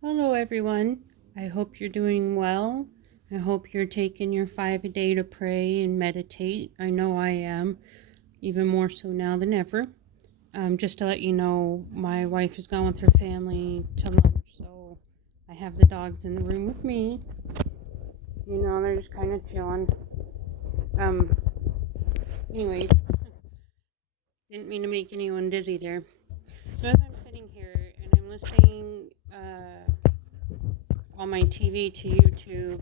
Hello, everyone. I hope you're doing well. I hope you're taking your 5 a day to pray and meditate. I know I am, even more so now than ever. Just to let you know, my wife has gone with her family to lunch, so I have the dogs in the room with me. They're just kind of chilling. Um, anyways, didn't mean to make anyone dizzy there. So as I'm sitting here and I'm listening on my TV to YouTube,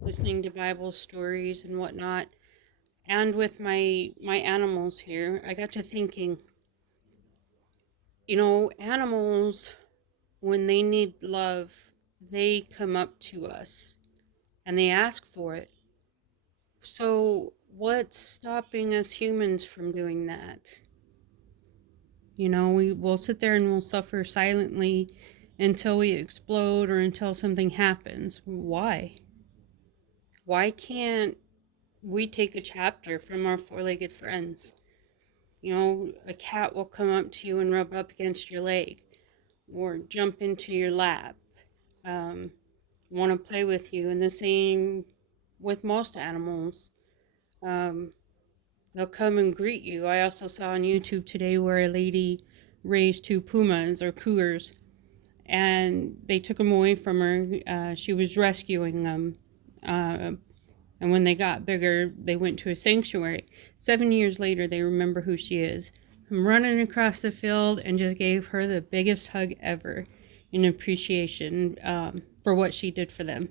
listening to Bible stories and whatnot, and with my animals here, I got to thinking, animals, when they need love, they come up to us and they ask for it. So what's stopping us humans from doing that? We will sit there and we'll suffer silently until we explode or until something happens. Why can't we take a chapter from our four-legged friends? A cat will come up to you and rub up against your leg or jump into your lap, um, want to play with you. And the same with most animals. Um, they'll come and greet you. I also saw on YouTube today where a lady raised two pumas or cougars, and they took them away from her. She was rescuing them. And when they got bigger, they went to a sanctuary. 7 years later, they remember who she is. I'm running across the field and just gave her the biggest hug ever in appreciation for what she did for them.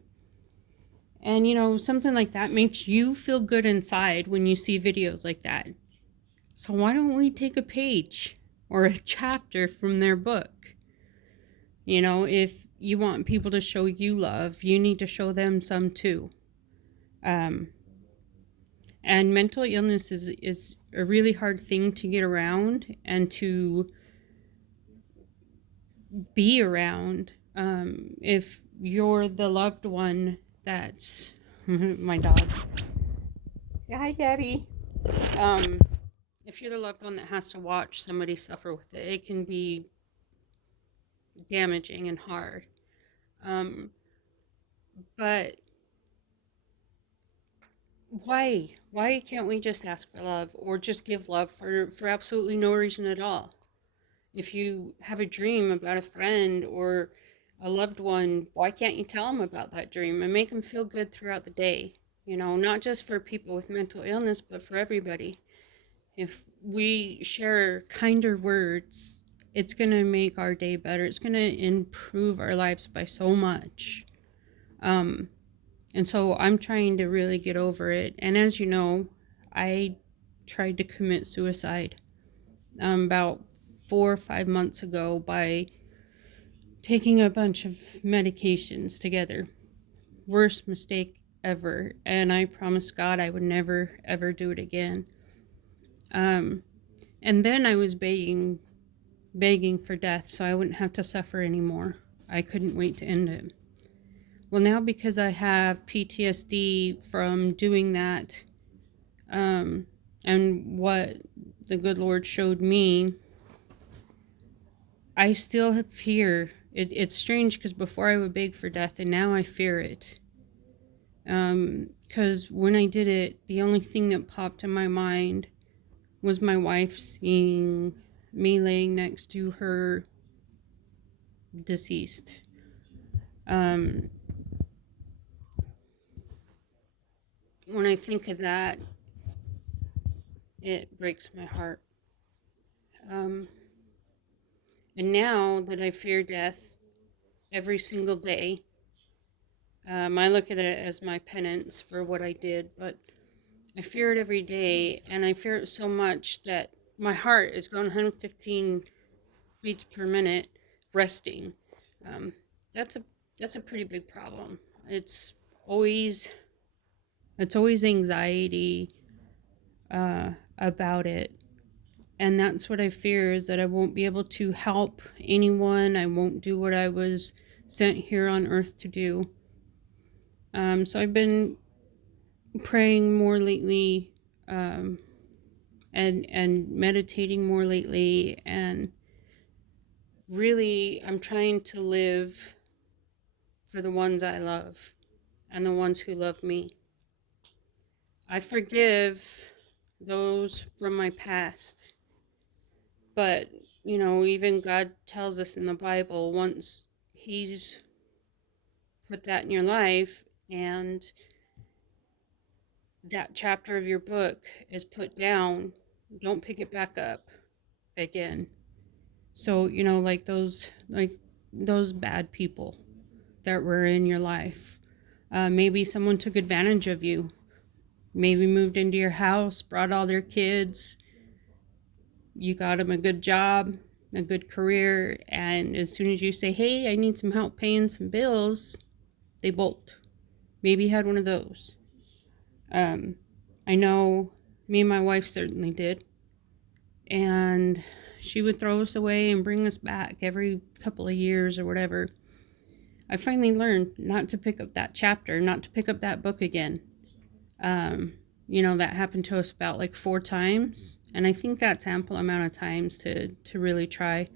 And something like that makes you feel good inside when you see videos like that. So why don't we take a page or a chapter from their book? If you want people to show you love, you need to show them some too. Um, and mental illness is a really hard thing to get around and to be around. If you're the loved one that's my dog. Yeah, hi, Gabby. Um, if you're the loved one that has to watch somebody suffer with it, it can be damaging and hard. Um, but why can't we just ask for love or just give love for absolutely no reason at all? If you have a dream about a friend or a loved one, why can't you tell them about that dream and make them feel good throughout the day? Not just for people with mental illness, but for everybody. If we share kinder words, it's going to make our day better. It's going to improve our lives by so much. Um, and so I'm trying to really get over it. And as you know, I tried to commit suicide about 4 or 5 months ago by taking a bunch of medications together. Worst mistake ever. And I promised God I would never, ever do it again. Um, and then I was begging for death so I wouldn't have to suffer anymore. I couldn't wait to end it. Well, now because I have PTSD from doing that, and what the good Lord showed me, I still have fear. It's strange because before I would beg for death, and now I fear it. Because when I did it, the only thing that popped in my mind was my wife seeing me laying next to her deceased. Um, when I think of that, it breaks my heart. Um, and now that I fear death every single day, I look at it as my penance for what I did, but I fear it every day, and I fear it so much that my heart is going 115 beats per minute, resting. Um, that's a pretty big problem. It's always it's always anxiety about it, and that's what I fear, is that I won't be able to help anyone. I won't do what I was sent here on earth to do. So I've been praying more lately, and meditating more lately, and really I'm trying to live for the ones I love and the ones who love me. I forgive those from my past, but even God tells us in the Bible, once He's put that in your life and that chapter of your book is put down, don't pick it back up again. So, like those bad people that were in your life. Maybe someone took advantage of you, maybe moved into your house, brought all their kids, you got them a good job, a good career, and as soon as you say, hey, I need some help paying some bills, they bolt. Maybe you had one of those. I know me and my wife certainly did. And she would throw us away and bring us back every couple of years or whatever. I finally learned not to pick up that chapter, not to pick up that book again. That happened to us about like 4 times. And I think that's ample amount of times to really try.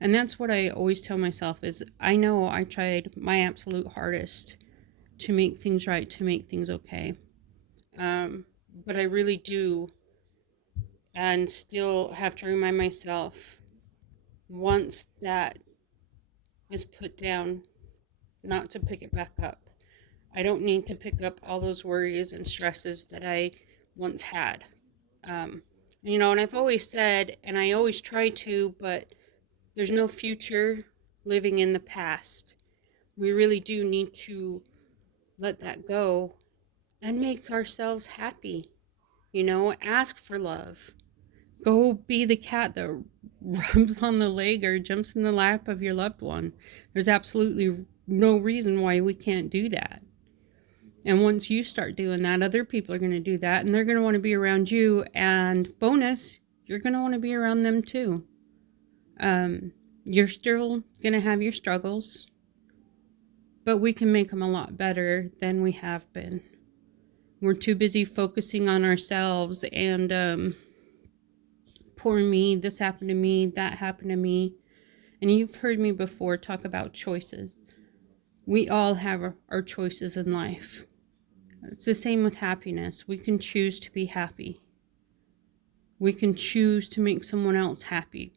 And that's what I always tell myself is I know I tried my absolute hardest to make things right, to make things okay. But I really do, and still have to remind myself once that is put down, not to pick it back up. I don't need to pick up all those worries and stresses that I once had. And I've always said, and I always try to, but there's no future living in the past. We really do need to let that go and make ourselves happy. Ask for love. Go be the cat that rubs on the leg or jumps in the lap of your loved one. There's absolutely no reason why we can't do that. And once you start doing that, other people are going to do that, and they're going to want to be around you. And bonus, you're going to want to be around them too. You're still going to have your struggles, but we can make them a lot better than we have been. We're too busy focusing on ourselves and poor me, this happened to me, that happened to me. And you've heard me before talk about choices. We all have our choices in life. It's the same with happiness. We can choose to be happy. We can choose to make someone else happy.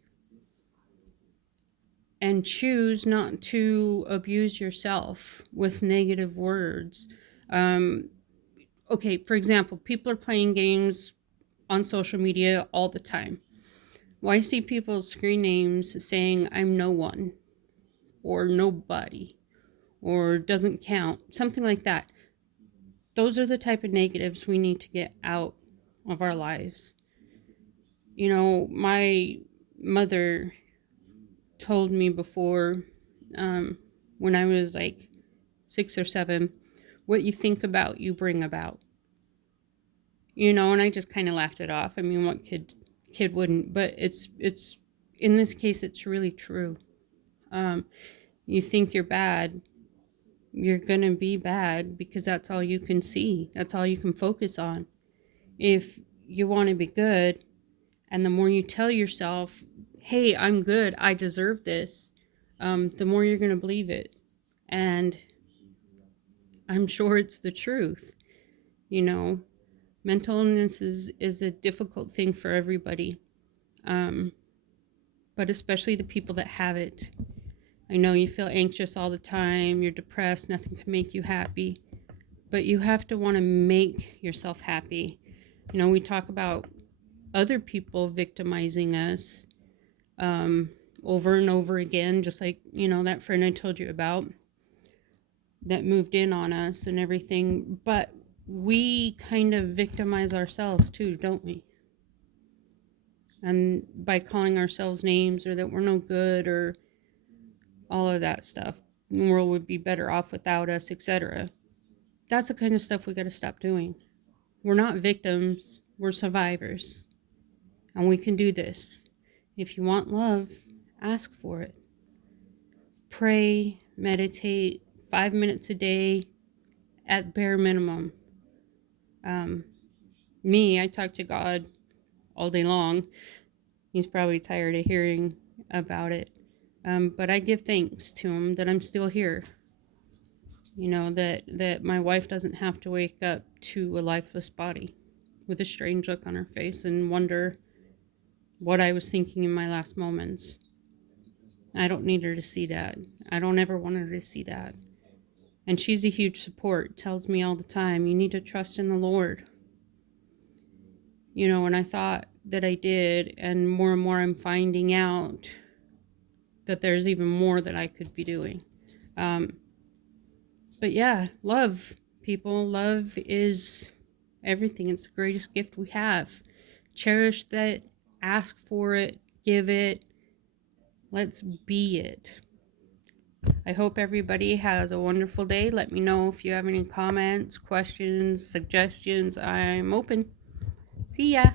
And choose not to abuse yourself with negative words. Okay, for example, people are playing games on social media all the time. Well, I see people's screen names saying, I'm no one, or nobody, or doesn't count, something like that. Those are the type of negatives we need to get out of our lives. My mother told me before, when I was like 6 or 7, what you think about, you bring about. And I just kind of laughed it off. I mean, what kid wouldn't? But it's in this case, it's really true. You think you're bad, you're gonna be bad because that's all you can see. That's all you can focus on. If you want to be good, and the more you tell yourself, hey, I'm good, I deserve this, the more you're gonna believe it. And I'm sure it's the truth. Mental illness is a difficult thing for everybody, but especially the people that have it. I know you feel anxious all the time, you're depressed, nothing can make you happy, but you have to want to make yourself happy. We talk about other people victimizing us over and over again, just like, that friend I told you about that moved in on us and everything, but we kind of victimize ourselves too, don't we? And by calling ourselves names, or that we're no good, or all of that stuff, the world would be better off without us, etc. That's the kind of stuff we got to stop doing. We're not victims, we're survivors. And we can do this. If you want love, ask for it. Pray, meditate, 5 minutes a day at bare minimum. I talk to God all day long. He's probably tired of hearing about it. But I give thanks to him that I'm still here. You know, that my wife doesn't have to wake up to a lifeless body with a strange look on her face and wonder what I was thinking in my last moments. I don't need her to see that. I don't ever want her to see that. And she's a huge support, tells me all the time, you need to trust in the Lord. You know, and I thought that I did, and more I'm finding out that there's even more that I could be doing. But yeah, love, people. Love is everything. It's the greatest gift we have. Cherish that, ask for it, give it. Let's be it. I hope everybody has a wonderful day. Let me know if you have any comments, questions, suggestions. I'm open. See ya.